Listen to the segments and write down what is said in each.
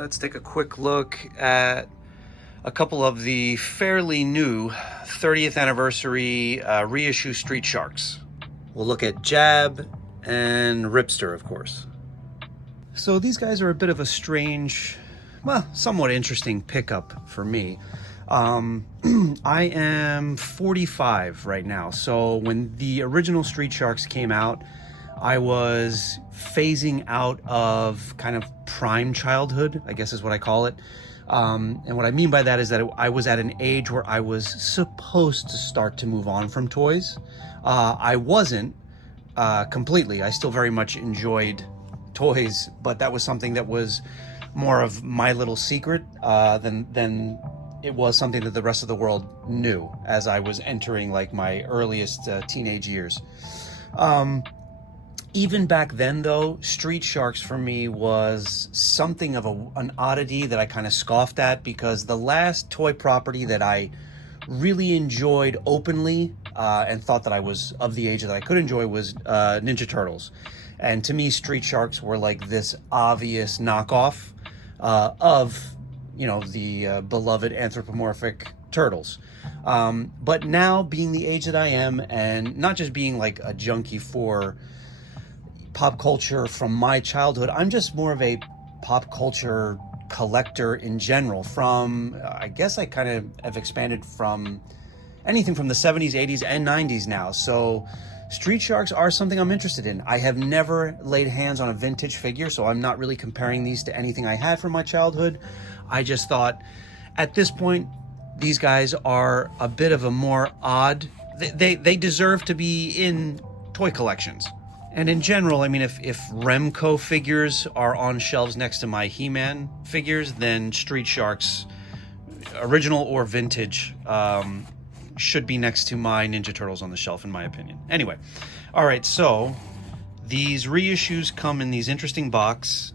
Let's take a quick look at a couple of the fairly new 30th anniversary reissue Street Sharks. We'll look at Jab and Ripster, of course. So these guys are a bit of a strange, well, somewhat interesting pickup for me. I am 45 right now, so when the original Street Sharks came out, I was phasing out of kind of prime childhood, I guess is what I call it. And what I mean by that is that I was at an age where I was supposed to start to move on from toys. I wasn't completely. I still very much enjoyed toys, but that was something that was more of my little secret than it was something that the rest of the world knew as I was entering like my earliest teenage years. Even back then, though, Street Sharks for me was something of an oddity that I kind of scoffed at, because the last toy property that I really enjoyed openly and thought that I was of the age that I could enjoy was Ninja Turtles. And to me, Street Sharks were like this obvious knockoff of, you know, the beloved anthropomorphic turtles. But now, being the age that I am, and not just being like a junkie for pop culture from my childhood, I'm just more of a pop culture collector in general. From I guess I kind of have expanded from anything from the 70s, 80s, and 90s now. So Street Sharks are something I'm interested in. I have never laid hands on a vintage figure, so I'm not really comparing these to anything I had from my childhood. I just thought at this point, these guys are a bit of a more odd, they deserve to be in toy collections. And in general, I mean, if Remco figures are on shelves next to my He-Man figures, then Street Sharks, original or vintage, should be next to my Ninja Turtles on the shelf, in my opinion. Anyway, all right, so these reissues come in these interesting box.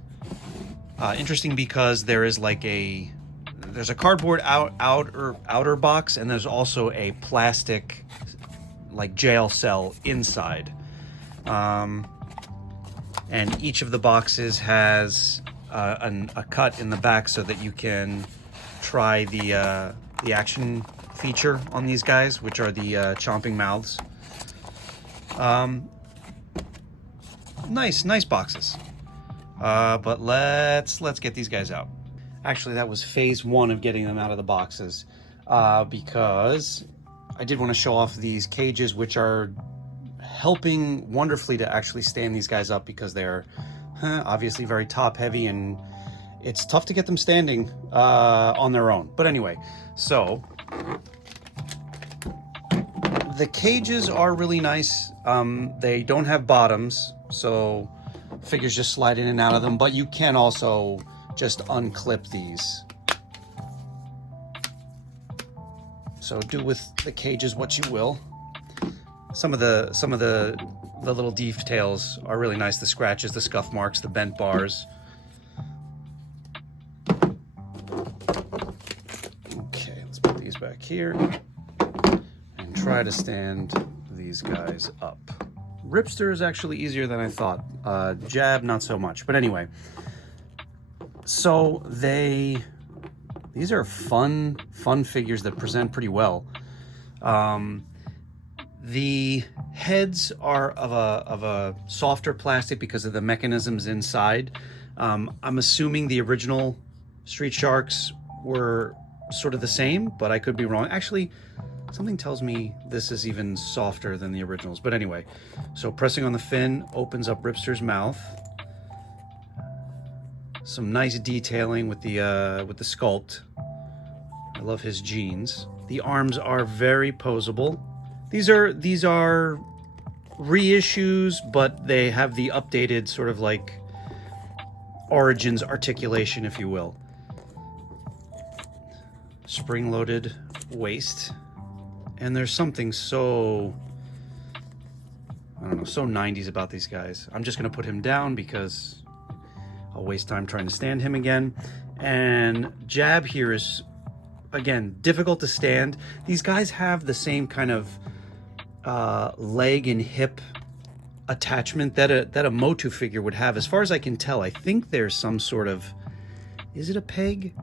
Interesting because there is like there's a cardboard outer box, and there's also a plastic like jail cell inside. And each of the boxes has a cut in the back so that you can try the action feature on these guys, which are the chomping mouths. Nice boxes. But let's get these guys out. Actually, that was phase one of getting them out of the boxes, because I did want to show off these cages, which are helping wonderfully to actually stand these guys up, because they're obviously very top heavy and it's tough to get them standing on their own. But anyway, so the cages are really nice. They don't have bottoms, so figures just slide in and out of them, but you can also just unclip these. So do with the cages what you will. Some of the little details are really nice. The scratches, the scuff marks, the bent bars. Okay, let's put these back here and try to stand these guys up. Ripster is actually easier than I thought. Jab, not so much. But anyway, so these are fun figures that present pretty well. The heads are of a softer plastic because of the mechanisms inside. I'm assuming the original Street Sharks were sort of the same, but I could be wrong. Actually, something tells me this is even softer than the originals. But anyway, so pressing on the fin opens up Ripster's mouth. Some nice detailing with the sculpt. I love his jeans. The arms are very poseable. These are reissues, but they have the updated sort of like Origins articulation, if you will. Spring-loaded waist. And there's something so, I don't know, so 90s about these guys. I'm just going to put him down because I'll waste time trying to stand him again. And Jab here is, again, difficult to stand. These guys have the same kind of leg and hip attachment that a Motu figure would have. As far as I can tell, I think there's some sort of Is it a peg?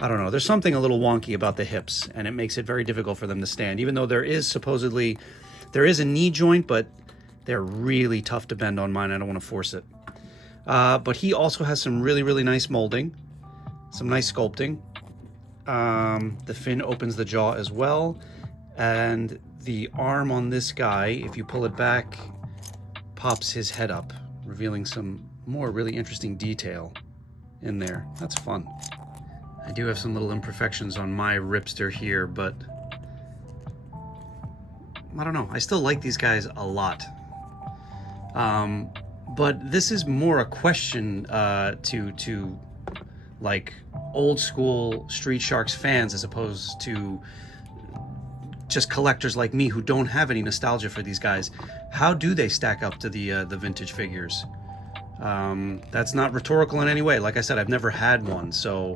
I don't know. There's something a little wonky about the hips, and it makes it very difficult for them to stand, even though there is a knee joint, but they're really tough to bend on mine. I don't want to force it. But he also has some really, really nice molding, some nice sculpting. The fin opens the jaw as well, and the arm on this guy, if you pull it back, pops his head up, revealing some more really interesting detail in there. That's fun. I do have some little imperfections on my Ripster here, but I don't know. I still like these guys a lot. But this is more a question to like old school Street Sharks fans as opposed to just collectors like me who don't have any nostalgia for these guys. How do they stack up to the vintage figures? That's not rhetorical in any way. Like I said, I've never had one, so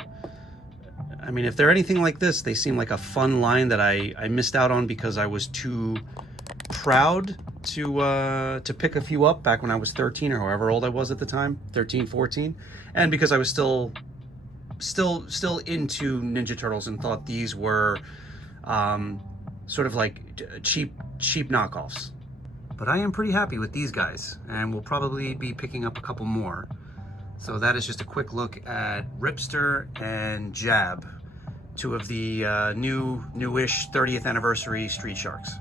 I mean, if they're anything like this, they seem like a fun line that I missed out on because I was too proud to pick a few up back when I was 13 or however old I was at the time, 13, 14, and because I was still into Ninja Turtles and thought these were sort of like cheap knockoffs. But I am pretty happy with these guys, and we'll probably be picking up a couple more. So that is just a quick look at Ripster and Jab, two of the newish 30th anniversary Street Sharks.